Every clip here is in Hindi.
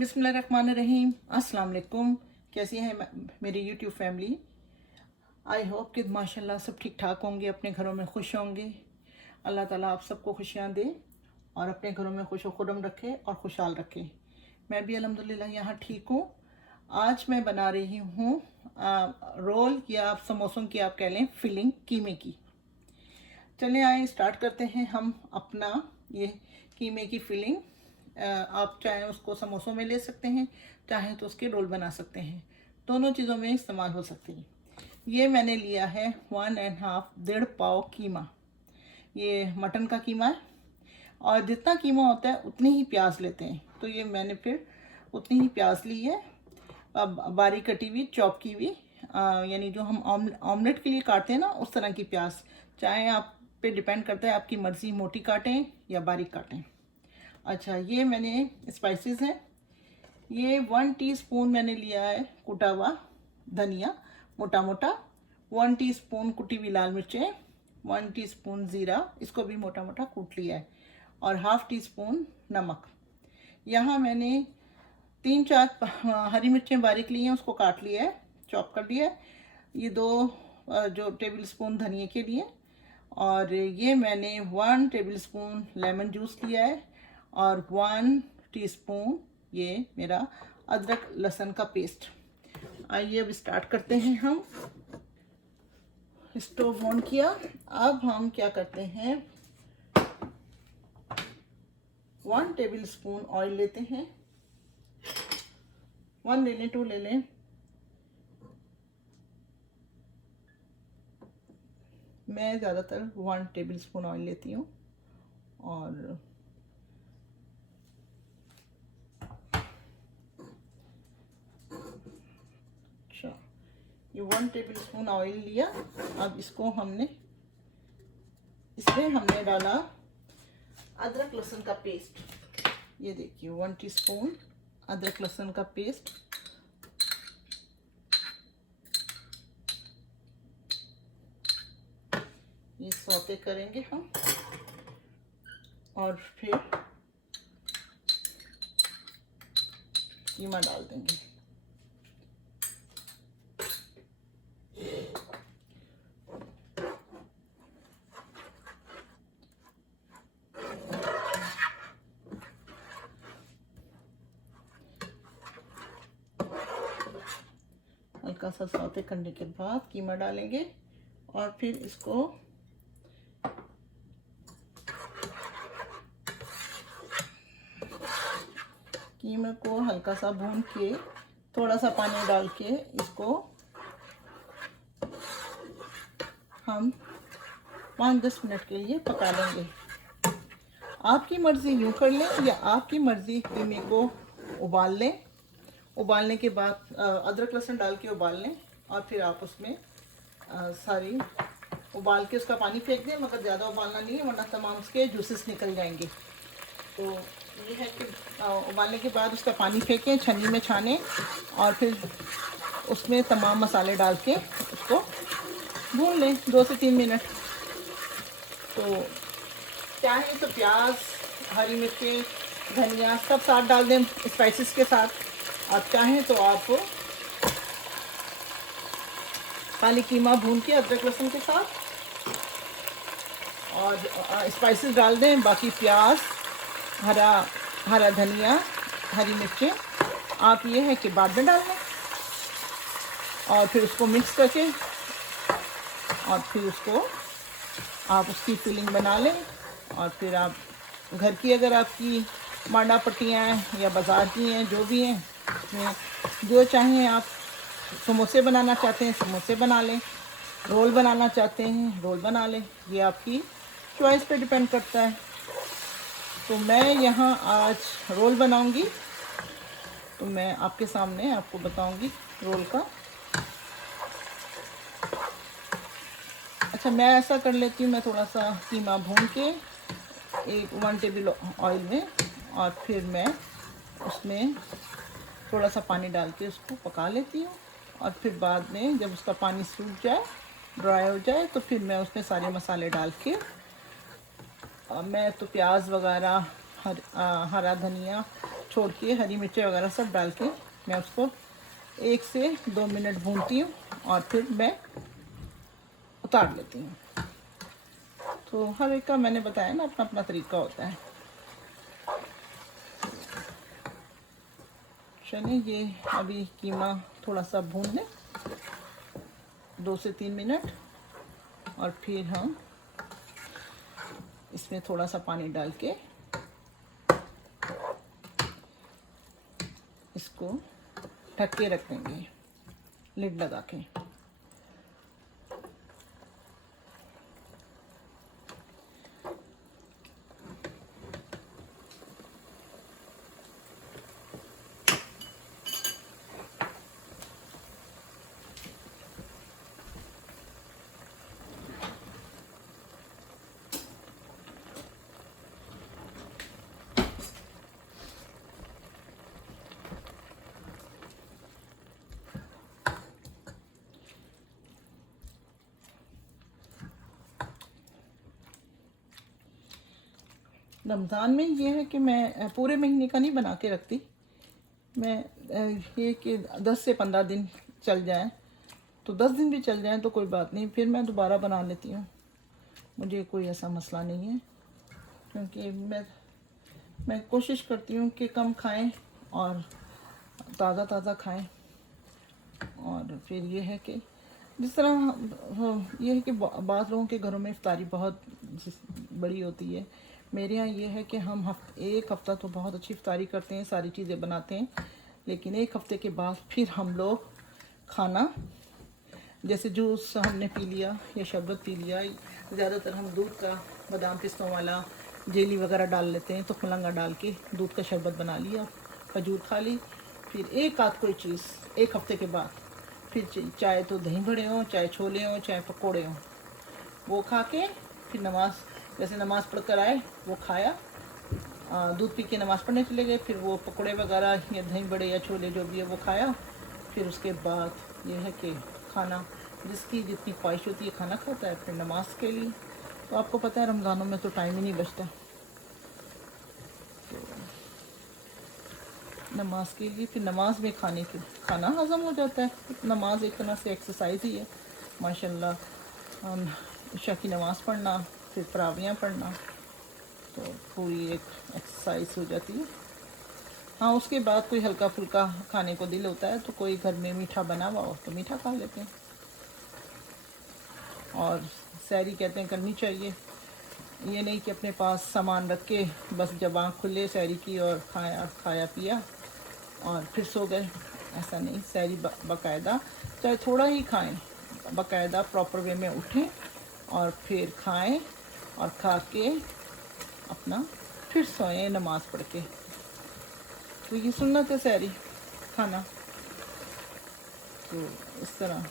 बिस्मिल्लाहिर्रहमानिर्रहीम। अस्सलाम वालेकुम। कैसी हैं मेरी यूट्यूब फैमिली। आई होप कि माशाल्लाह सब ठीक ठाक होंगे, अपने घरों में खुश होंगे। अल्लाह ताला आप सबको खुशियाँ दे और अपने घरों में खुश खुदम रखे और खुशहाल रखे। मैं भी अल्हम्दुलिल्लाह यहाँ ठीक हूँ। आज मैं बना रही हूँ रोल या आप समोसों की आप कह लें फिलिंग कीमे की। चले आए स्टार्ट करते हैं हम अपना ये कीमे की फिलिंग। आप चाहें उसको समोसों में ले सकते हैं, चाहें तो उसके रोल बना सकते हैं, दोनों चीज़ों में इस्तेमाल हो सकती है। ये मैंने लिया है 1.5 पाव कीमा। ये मटन का कीमा है और जितना कीमा होता है उतनी ही प्याज लेते हैं, तो ये मैंने फिर उतनी ही प्याज ली है। अब बारीक कटी हुई चॉप की हुई, यानी जो हम ऑमलेट के लिए काटते हैं ना उस तरह की प्याज। चाहे आप पे डिपेंड करता है आपकी मर्ज़ी, मोटी काटें या बारीक काटें। अच्छा, ये मैंने स्पाइसेस हैं। ये 1 टीस्पून मैंने लिया है कुटा हुआ धनिया मोटा मोटा, 1 टीस्पून कुटी हुई लाल मिर्चें, 1 टीस्पून ज़ीरा, इसको भी मोटा मोटा कूट लिया है, और ½ टीस्पून नमक। यहाँ मैंने 3-4 हरी मिर्चें बारीक ली हैं, उसको काट लिया है, चॉप कर लिया है। ये 2 जो टेबल स्पून धनिए के लिए, और ये मैंने 1 टेबल स्पून लेमन जूस लिया है, और 1 टीस्पून ये मेरा अदरक लहसुन का पेस्ट। आइए अब स्टार्ट करते हैं हम। स्टोव ऑन किया। अब हम क्या करते हैं, 1 टेबल स्पून ऑयल लेते हैं। 1 ले लें, 2 ले लें। मैं ज़्यादातर 1 टेबल स्पून ऑयल लेती हूँ। और अच्छा, ये 1 टेबल स्पून ऑयल लिया। अब इसमें हमने डाला अदरक लहसुन का पेस्ट। ये देखिए 1 टीस्पून अदरक लहसुन का पेस्ट। ये सौते करेंगे हम, और फिर कीमा डाल देंगे। हल्का सा सौते करने के बाद कीमा डालेंगे, और फिर इसको कीमे को हल्का सा भून के थोड़ा सा पानी डाल के इसको हम 5-10 मिनट के लिए पका लेंगे। आपकी मर्ज़ी यूँ कर लें या आपकी मर्ज़ी कीमे को उबाल लें। उबालने के बाद अदरक लहसुन डाल के उबाल लें, और फिर आप उसमें सारी उबाल के उसका पानी फेंक दें, मगर ज़्यादा उबालना नहीं है वरना तमाम उसके जूसेस निकल जाएंगे। तो ये है कि उबालने के बाद उसका पानी फेंकें, छन्नी में छानें, और फिर उसमें तमाम मसाले डाल के उसको भून लें 2 से 3 मिनट। तो चाहें तो प्याज, हरी मिर्चें, धनिया सब साथ डाल दें स्पाइसेस के साथ। आप चाहें तो आप खाली कीमा भून के अदरक लहसुन के साथ और स्पाइसेस डाल दें। बाकी प्याज, हरा धनिया, हरी मिर्चें आप ये है कि बाद में डाल दें, और फिर उसको मिक्स करके, और फिर उसको आप उसकी फिलिंग बना लें। और फिर आप घर की, अगर आपकी मांडा पट्टियाँ हैं या बाज़ार की हैं, जो भी हैं, उसमें जो चाहें आप, समोसे बनाना चाहते हैं समोसे बना लें, रोल बनाना चाहते हैं रोल बना लें। ये आपकी चॉइस पे डिपेंड करता है। तो मैं यहाँ आज रोल बनाऊंगी, तो मैं आपके सामने आपको बताऊंगी रोल का। अच्छा, मैं ऐसा कर लेती हूँ, मैं थोड़ा सा कीमा भून के 1 टेबल ऑयल में, और फिर मैं उसमें थोड़ा सा पानी डाल के उसको पका लेती हूँ। और फिर बाद में जब उसका पानी सूख जाए, ड्राई हो जाए, तो फिर मैं उसमें सारे मसाले डाल के, मैं तो प्याज वगैरह, हरा धनिया छोड़ के हरी मिर्ची वगैरह सब डाल के मैं उसको 1 से 2 मिनट भूनती हूँ और फिर मैं उतार लेती हूँ। तो हर एक का मैंने बताया ना अपना अपना तरीका होता है। चलिए ये अभी कीमा थोड़ा सा भून लें 2 से 3 मिनट, और फिर हम इसमें थोड़ा सा पानी डाल के इसको ढक के रख देंगे लिड लगा के। रमज़ान में ये है कि मैं पूरे महीने का नहीं बना के रखती। मैं ये कि 10 से 15 दिन चल जाए, तो 10 दिन भी चल जाए तो कोई बात नहीं, फिर मैं दोबारा बना लेती हूँ। मुझे कोई ऐसा मसला नहीं है, क्योंकि मैं कोशिश करती हूँ कि कम खाएं और ताज़ा ताज़ा खाएं। और फिर ये है कि जिस तरह ये है कि बाज़ लोगों के घरों में इफ्तारी बहुत बड़ी होती है। मेरे यहाँ ये है कि हम एक हफ़्ता तो बहुत अच्छी इफ्तारी करते हैं, सारी चीज़ें बनाते हैं, लेकिन एक हफ़्ते के बाद फिर हम लोग खाना जैसे जूस हमने पी लिया या शरबत पी लिया, ज़्यादातर हम दूध का बादाम पिस्तों वाला जेली वगैरह डाल लेते हैं, तो मलंगा डाल के दूध का शरबत बना लिया, खजूर खा ली। फिर एक आध कोई चीज़ एक हफ़्ते के बाद, फिर चाहे तो दही बड़े हों, चाहे छोले हों, चाहे पकोड़े हों, वो खा के फिर जैसे नमाज़ पढ़ कर आए वो खाया, दूध पी के नमाज़ पढ़ने चले गए, फिर वो पकोड़े वगैरह या दही बड़े या छोले जो भी है वो खाया। फिर उसके बाद ये है कि खाना जिसकी जितनी ख्वाहिश होती है खाना खाता है, फिर नमाज के लिए। तो आपको पता है रमज़ानों में तो टाइम ही नहीं बचता, तो नमाज के लिए फिर नमाज में खाना हज़म हो जाता है। नमाज एक तरह से एक्सरसाइज ही है माशाल्लाह। इशा की नमाज़ पढ़ना, फिर तरावियाँ पढ़ना, तो पूरी एक एक्सरसाइज हो जाती है। हाँ, उसके बाद कोई हल्का फुल्का खाने को दिल होता है तो कोई घर में मीठा बना हुआ हो तो मीठा खा लेते हैं। और सैरी कहते हैं करनी चाहिए, ये नहीं कि अपने पास सामान रख के बस जब आँख खुले सैरी की और खाया पिया और फिर सो गए, ऐसा नहीं। सैरी बाकायदा चाहे थोड़ा ही खाएं, बाकायदा प्रॉपर वे में उठें और फिर खाएं, और खा के अपना फिर सोएं नमाज़ पढ़ के। तो ये सुन्नत है सैरी खाना। तो इस तरह,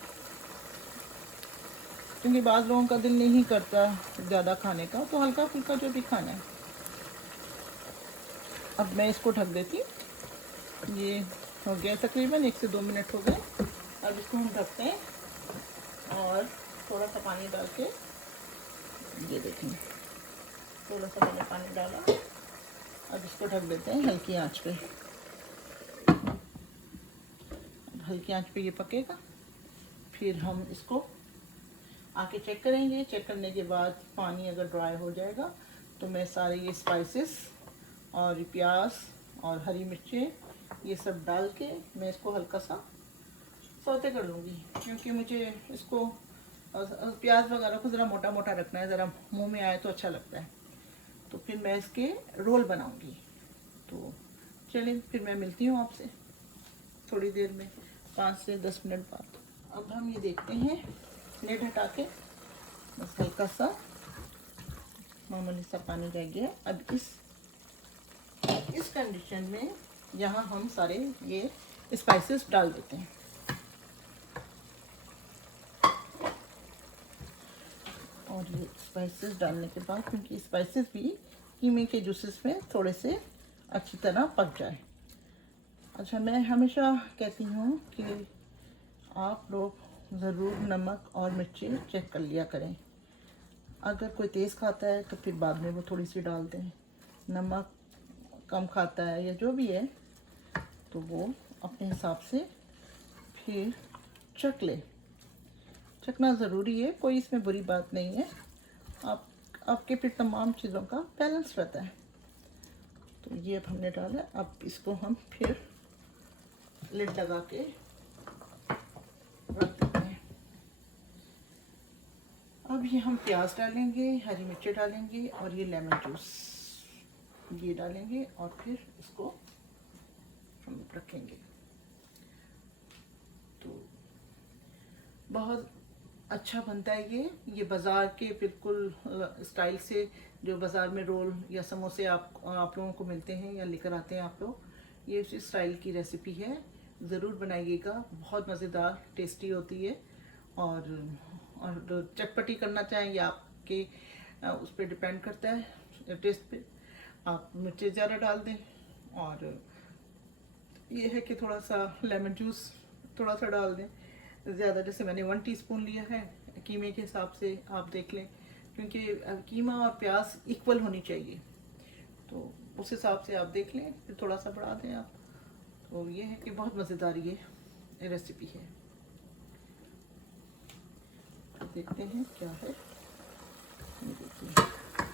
क्योंकि बाज़ लोगों का दिल नहीं करता ज़्यादा खाने का, तो हल्का फुल्का जो भी खाना है। अब मैं इसको ढक देती हूँ। ये हो गया तकरीबन 1 से 2 मिनट हो गए। अब इसको हम ढकते हैं और थोड़ा सा पानी डाल के, ये देखें थोड़ा सा मैंने पानी डाला। अब इसको ढक देते हैं हल्की आंच पे। हल्की आंच पे ये पकेगा, फिर हम इसको आके चेक करेंगे। चेक करने के बाद पानी अगर ड्राई हो जाएगा तो मैं सारे ये स्पाइसेस और प्याज और हरी मिर्चें ये सब डाल के मैं इसको हल्का सा सौते कर लूँगी, क्योंकि मुझे इसको प्याज वगैरह को ज़रा मोटा मोटा रखना है, ज़रा मुंह में आए तो अच्छा लगता है। तो फिर मैं इसके रोल बनाऊँगी। तो चलिए फिर मैं मिलती हूँ आपसे थोड़ी देर में, 5 से 10 मिनट बाद। अब हम ये देखते हैं, लिड हटा के बस हल्का सा मामूली सा पानी रह गया। अब इस कंडीशन में यहाँ हम सारे ये स्पाइसेस डाल देते हैं। और ये स्पाइसेस डालने के बाद, क्योंकि स्पाइसेस भी कीमे के जूसेस में थोड़े से अच्छी तरह पक जाए। अच्छा, मैं हमेशा कहती हूँ कि आप लोग ज़रूर नमक और मिर्ची चेक कर लिया करें। अगर कोई तेज़ खाता है तो फिर बाद में वो थोड़ी सी डाल दें, नमक कम खाता है या जो भी है तो वो अपने हिसाब से फिर चख ले। चखना ज़रूरी है, कोई इसमें बुरी बात नहीं है। आपके फिर तमाम चीज़ों का बैलेंस रहता है। तो ये अब हमने डाला, अब इसको हम फिर लिड लगा के रख देते हैं। अब ये हम प्याज डालेंगे, हरी मिर्ची डालेंगे और ये लेमन जूस ये डालेंगे और फिर इसको हम रखेंगे। तो बहुत अच्छा बनता है ये बाज़ार के बिल्कुल स्टाइल से, जो बाज़ार में रोल या समोसे आप लोगों को मिलते हैं या लेकर आते हैं आप लोग, ये उसी स्टाइल की रेसिपी है। ज़रूर बनाइएगा, बहुत मज़ेदार टेस्टी होती है। और चटपटी करना चाहें या आपके उस पर डिपेंड करता है टेस्ट पे। आप मिर्ची ज़्यादा डाल दें, और ये है कि थोड़ा सा लेमन जूस थोड़ा सा डाल दें ज़्यादा। जैसे मैंने 1 टीस्पून लिया है, कीमे के हिसाब से आप देख लें, क्योंकि कीमा और प्याज इक्वल होनी चाहिए, तो उस हिसाब से आप देख लें, फिर थोड़ा सा बढ़ा दें आप। तो ये है कि बहुत मज़ेदार ये रेसिपी है। तो देखते हैं क्या है। ये देखिए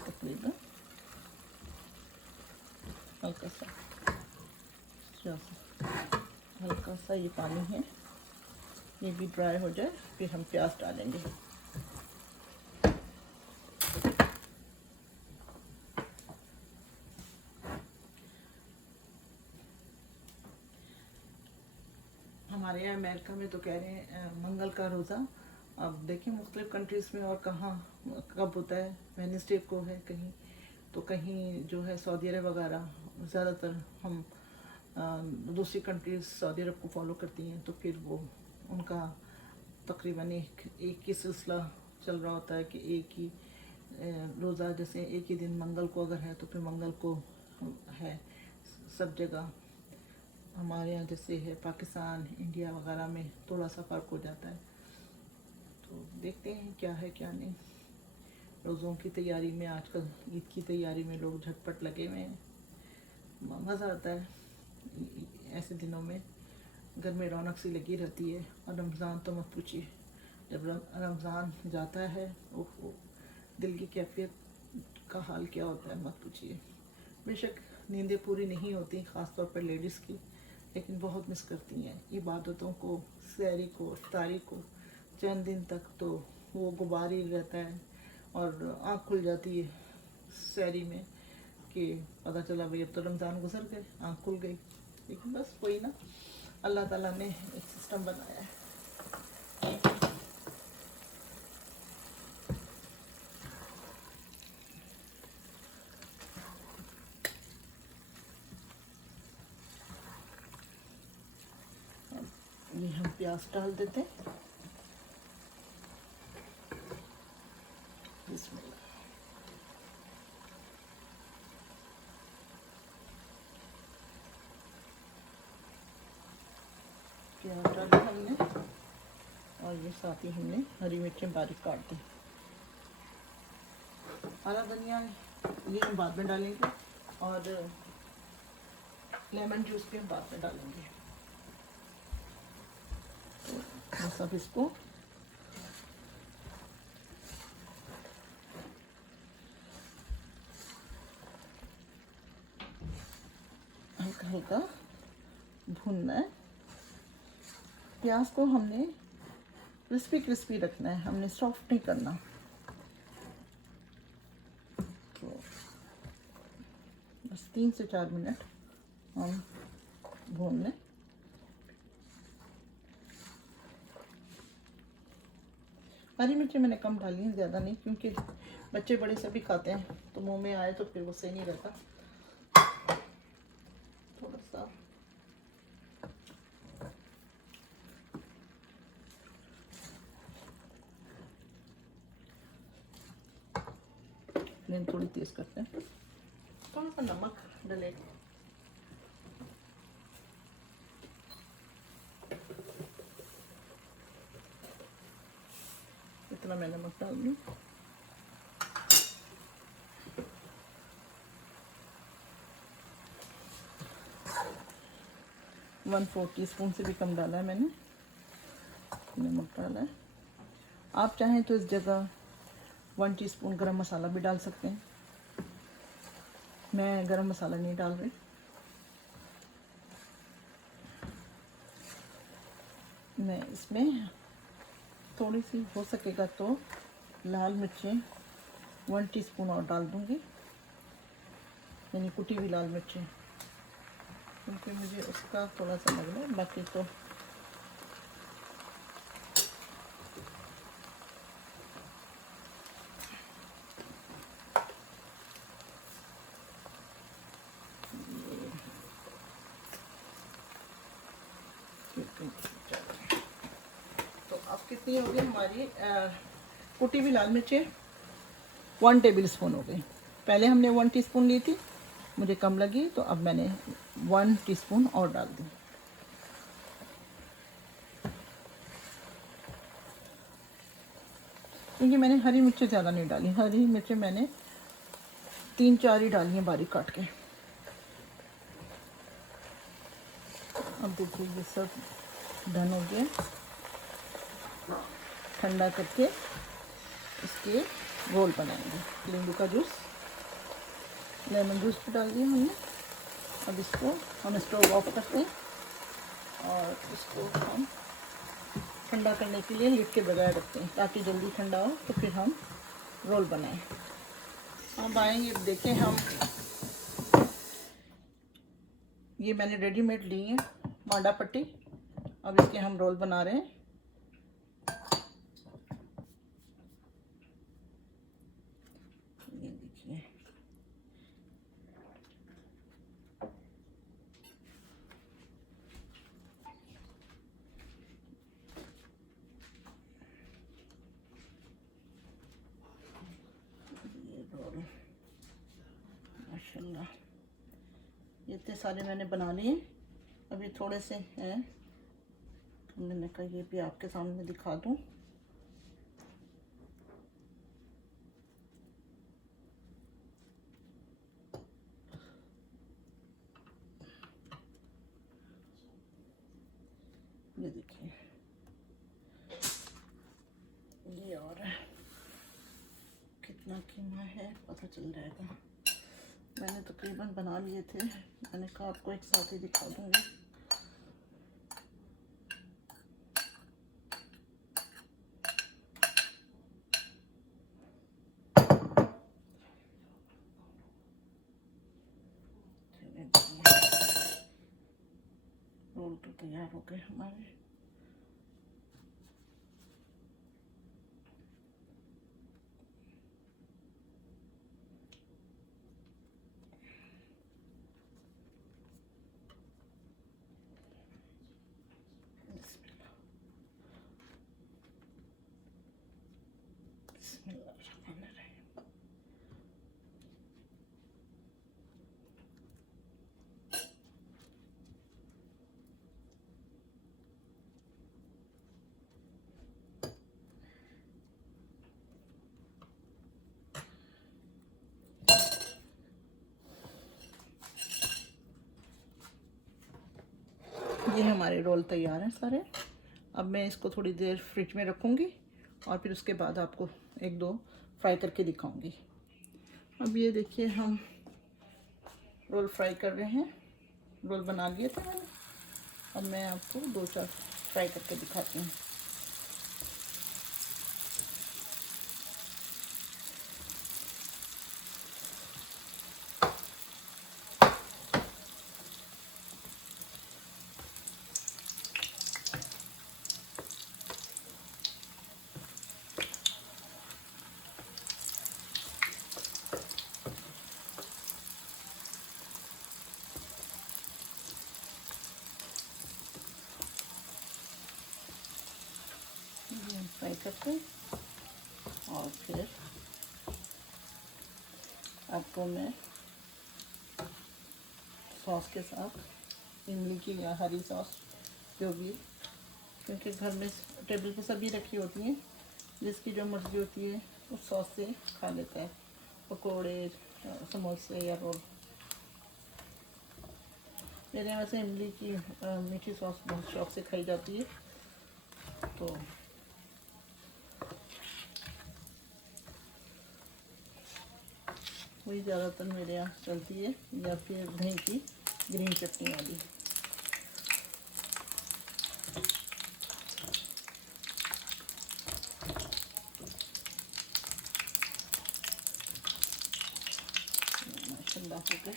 तकरीबन हल्का सा ये पानी है, ये भी ड्राई हो जाए, फिर हम प्याज डालेंगे। हमारे यहाँ अमेरिका में तो कह रहे हैं मंगल का रोज़ा। अब देखिए मुख्तलिफ़ कंट्रीज़ में और कहाँ कब होता है, वेडनेसडे को है कहीं, तो कहीं जो है सऊदी अरब वगैरह, ज़्यादातर हम दूसरी कंट्रीज़ सऊदी अरब को फॉलो करती हैं, तो फिर वो उनका तकरीबन एक ही सिलसिला चल रहा होता है कि एक ही रोज़ा, जैसे एक ही दिन मंगल को अगर है तो फिर मंगल को है सब जगह। हमारे यहाँ जैसे है पाकिस्तान, इंडिया वगैरह में थोड़ा सा फ़र्क हो जाता है। तो देखते हैं क्या है क्या नहीं। रोज़ों की तैयारी में आजकल, ईद की तैयारी में लोग झटपट लगे हुए हैं। मज़ा आता है ऐसे दिनों में, घर में रौनक सी लगी रहती है। और रमज़ान तो मत पूछिए, जब रमज़ान जाता है वो दिल की कैफियत का हाल क्या होता है मत पूछिए। बेशक नींदें पूरी नहीं होती, ख़ास तौर पर लेडीज़ की, लेकिन बहुत मिस करती हैं इबादतों को, सहरी को, इफ्तारी को। चंद दिन तक तो वो गुबार ही रहता है, और आँख खुल जाती है सहरी में कि पता चला भाई अब तो रमज़ान गुजर गए, आँख खुल गई। लेकिन बस वही ना, अल्लाह ताला ने एक सिस्टम बनाया है। ये हम प्याज डाल देते हैं। बिस्मिल्लाह। प्याज डाला हमने, और ये साथ ही हमने हरी मिर्चें बारीक काट दी। हरा धनिया ये हम बाद में डालेंगे, और लेमन जूस भी हम बाद में डालेंगे। तो सब इसको हल्का हल्का भूनना है। प्याज को हमने क्रिस्पी क्रिस्पी रखना है, हमने सॉफ्ट नहीं करना। तो बस 3 से 4 मिनट हम भून लें। हरी मिर्ची मैंने कम डाली है, ज़्यादा नहीं, क्योंकि बच्चे बड़े सभी खाते हैं, तो मुंह में आए तो फिर वो सही नहीं रहता। थोड़ा सा फ्लेम थोड़ी तेज़ करते हैं, थोड़ा सा नमक डले। इतना मैं नमक डाल दूँ। 1/4 टीस्पून से भी कम डाला है मैंने नमक डाला है। आप चाहें तो इस जगह 1 टीस्पून गरम मसाला भी डाल सकते हैं। मैं गरम मसाला नहीं डाल रही। मैं इसमें थोड़ी सी हो सकेगा तो लाल मिर्चें 1 टीस्पून और डाल दूँगी, यानी कुटी हुई लाल मिर्चें, क्योंकि मुझे उसका थोड़ा सा लग रहा है। बाकी तो अब कितनी हो गई हमारी कुटी हुई लाल मिर्चें? 1 टेबल स्पून हो गई। पहले हमने 1 टीस्पून ली थी, मुझे कम लगी तो अब मैंने 1 टीस्पून और डाल दी। क्योंकि मैंने हरी मिर्चें ज़्यादा नहीं डाली, हरी मिर्चें मैंने 3-4 ही डाली हैं बारीक काट के। अब देखिए ये सब डन हो गया। ठंडा करके इसके घोल बनाएंगे। नींबू का जूस, लेमन जूस भी डाल दिया हमने। अब इसको हम स्टोव ऑफ करते हैं और इसको हम ठंडा करने के लिए लिड के बगैर रखते हैं, ताकि जल्दी ठंडा हो तो फिर हम रोल बनाएं। अब आएंगे, देखें हम, ये मैंने रेडीमेड ली है मांडा पट्टी। अब इसके हम रोल बना रहे हैं। ये देखिए, ये रोल माशाल्लाह ये इतने सारे मैंने बना लिए। अभी थोड़े से हैं, मैंने कहा ये भी आपके सामने दिखा दूं। ये देखिए, ये और कितना कीमा है पता चल जाएगा। मैंने तकरीबन बना लिए थे, मैंने कहा आपको एक साथ ही दिखा दूंगी। रोल तो तैयार हो गए हमारे। ये हमारे रोल तैयार हैं सारे। अब मैं इसको थोड़ी देर फ्रिज में रखूँगी और फिर उसके बाद आपको 1-2 फ्राई करके दिखाऊंगी। अब ये देखिए, हम रोल फ्राई कर रहे हैं। रोल बना लिए थे मैंने, अब मैं आपको 2-4 फ्राई करके दिखाती हूँ। फ्राई करके और फिर आपको मैं सॉस के साथ, इमली की या हरी सॉस जो भी, क्योंकि घर में टेबल पे सभी रखी होती हैं, जिसकी जो मर्ज़ी होती है उस सॉस से खा लेता है, पकोड़े, समोसे या रोल। मेरे यहाँ से इमली की मीठी सॉस बहुत शौक से खाई जाती है, तो वही ज़्यादातर मेरे यहाँ चलती है, या फिर दही की ग्रीन चटनी वाली। माशाल्लाह हो गए।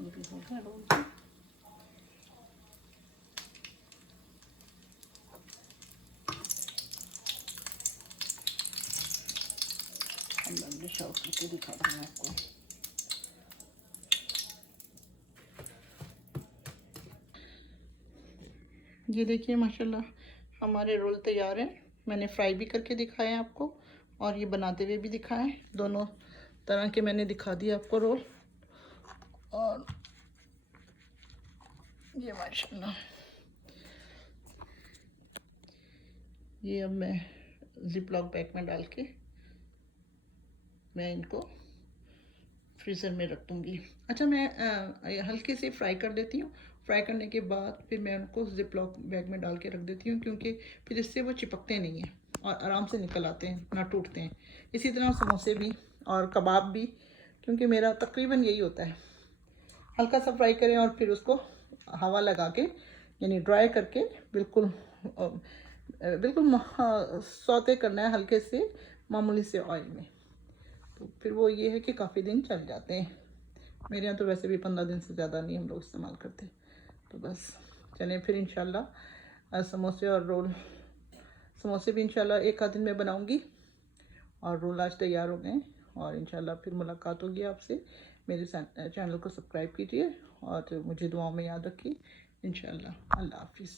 ये भी हो गया रोल। लंबे शौक करके दिखा दूँ आपको। ये देखिए माशाल्लाह हमारे रोल तैयार हैं। मैंने फ्राई भी करके दिखाया है आपको, और ये बनाते हुए भी दिखाया है। दोनों तरह के मैंने दिखा दिया आपको रोल। और ये माशाल्लाह ये अब मैं जिप लॉक बैग में डाल के मैं इनको फ्रीज़र में रख दूँगी। अच्छा, मैं हल्के से फ्राई कर देती हूँ। फ्राई करने के बाद फिर मैं उनको जिप लॉक बैग में डाल के रख देती हूँ, क्योंकि फिर इससे वो चिपकते नहीं हैं और आराम से निकल आते हैं, ना टूटते हैं। इसी तरह समोसे भी और कबाब भी, क्योंकि मेरा तकरीबन यही होता है। हल्का सा फ्राई करें और फिर उसको हवा लगा के, यानी ड्राई करके बिल्कुल बिल्कुल सौते करना है हल्के से मामूली से ऑयल में। तो फिर वो ये है कि काफ़ी दिन चल जाते हैं। मेरे यहाँ तो वैसे भी 15 दिन से ज़्यादा नहीं हम लोग इस्तेमाल करते। तो बस चलें फिर इंशाल्लाह समोसे और रोल, समोसे भी इंशाल्लाह एक आध दिन में बनाऊँगी, और रोल आज तैयार हो गए। और इंशाल्लाह फिर मुलाकात होगी आपसे। मेरे चैनल को सब्सक्राइब कीजिए और मुझे दुआओं में याद रखिए। इंशाल्लाह। अल्लाह हाफिज़।